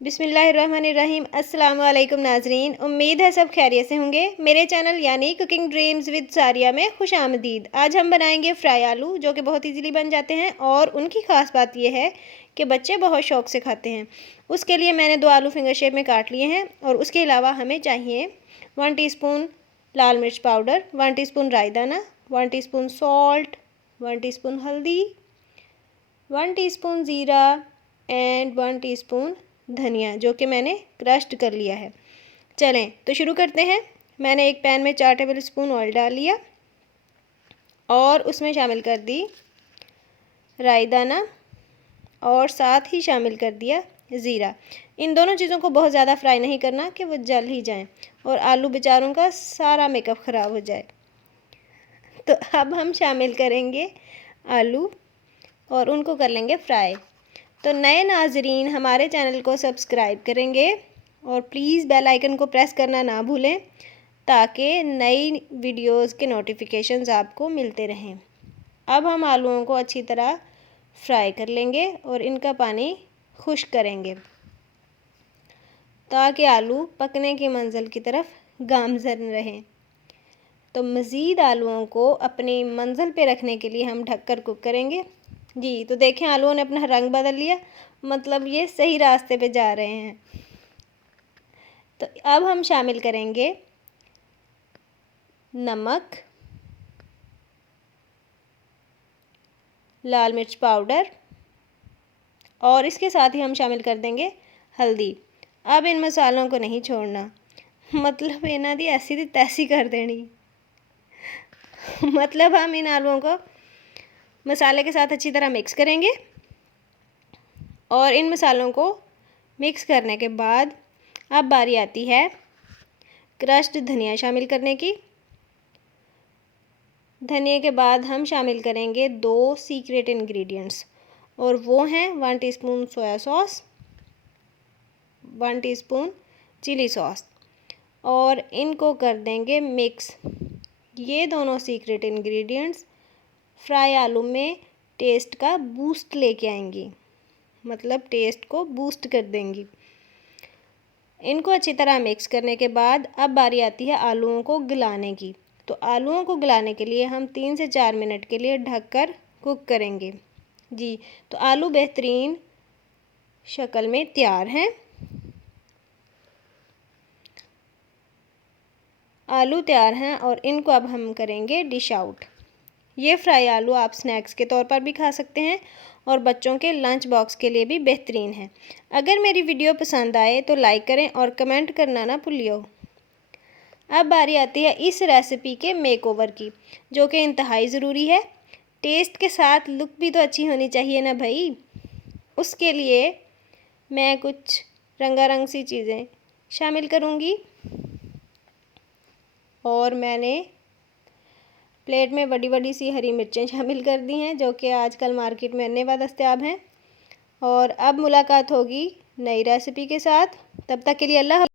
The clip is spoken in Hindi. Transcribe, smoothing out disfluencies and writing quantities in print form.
बिस्मिल्लाहिर्रहमानिर्रहीम। अस्सलाम वालेकुम नाजरीन, उम्मीद है सब खैरियत से होंगे। मेरे चैनल यानी कुकिंग ड्रीम्स विद सारिया में खुश आमदीद। आज हम बनाएंगे फ्राई आलू, जो कि बहुत इजीली बन जाते हैं और उनकी ख़ास बात यह है कि बच्चे बहुत शौक़ से खाते हैं। उसके लिए मैंने 2 आलू फिंगर शेप में काट लिए हैं और उसके अलावा हमें चाहिए 1 टीस्पून लाल मिर्च पाउडर, 1 टीस्पून राई दाना, 1 टीस्पून सॉल्ट, 1 टीस्पून हल्दी, 1 टीस्पून ज़ीरा एंड 1 टीस्पून धनिया, जो कि मैंने क्रश्ड कर लिया है। चलें तो शुरू करते हैं। मैंने एक पैन में 4 टेबल स्पून ऑयल डाल लिया और उसमें शामिल कर दी राई दाना और साथ ही शामिल कर दिया ज़ीरा। इन दोनों चीज़ों को बहुत ज़्यादा फ्राई नहीं करना कि वो जल ही जाएं और आलू बेचारों का सारा मेकअप ख़राब हो जाए। तो अब हम शामिल करेंगे आलू और उनको कर लेंगे फ्राई। तो नए नाजरीन हमारे चैनल को सब्सक्राइब करेंगे और प्लीज़ बेल आइकन को प्रेस करना ना भूलें, ताकि नई वीडियोस के नोटिफिकेशंस आपको मिलते रहें। अब हम आलूओं को अच्छी तरह फ्राई कर लेंगे और इनका पानी खुश्क करेंगे, ताकि आलू पकने की मंजिल की तरफ गामज़न रहें। तो मज़ीद आलूओं को अपनी मंजिल पे रखने के लिए हम ढककर कुक करेंगे। जी, तो देखें आलूओं ने अपना रंग बदल लिया, मतलब ये सही रास्ते पे जा रहे हैं। तो अब हम शामिल करेंगे नमक, लाल मिर्च पाउडर और इसके साथ ही हम शामिल कर देंगे हल्दी। अब इन मसालों को नहीं छोड़ना, मतलब इन्हां दी ऐसी दी तैसी कर देनी। मतलब हम इन आलूओं को मसाले के साथ अच्छी तरह मिक्स करेंगे और इन मसालों को मिक्स करने के बाद अब बारी आती है क्रश्ड धनिया शामिल करने की। धनिया के बाद हम शामिल करेंगे 2 सीक्रेट इंग्रेडिएंट्स और वो हैं 1 teaspoon soya sauce, 1 teaspoon chilli sauce और इनको कर देंगे मिक्स। ये दोनों सीक्रेट इंग्रेडिएंट्स फ्राई आलू में टेस्ट का बूस्ट लेके आएंगी, मतलब टेस्ट को बूस्ट कर देंगी। इनको अच्छी तरह मिक्स करने के बाद अब बारी आती है आलूओं को गलाने की। तो आलूओं को गलाने के लिए हम 3 से 4 मिनट के लिए ढककर कुक करेंगे। जी, तो आलू बेहतरीन शक्ल में तैयार हैं। आलू तैयार हैं और इनको अब हम करेंगे डिश आउट। ये फ्राई आलू आप स्नैक्स के तौर पर भी खा सकते हैं और बच्चों के लंच बॉक्स के लिए भी बेहतरीन है। अगर मेरी वीडियो पसंद आए तो लाइक करें और कमेंट करना ना भूलियो। अब बारी आती है इस रेसिपी के मेकओवर की, जो कि इंतहाई ज़रूरी है। टेस्ट के साथ लुक भी तो अच्छी होनी चाहिए ना भाई। उसके लिए मैं कुछ रंगारंग सी चीज़ें शामिल करूँगी और मैंने प्लेट में बड़ी बड़ी सी हरी मिर्चें शामिल कर दी हैं, जो कि आजकल मार्केट में अन्य दस्तयाब हैं। और अब मुलाकात होगी नई रेसिपी के साथ। तब तक के लिए अल्लाह।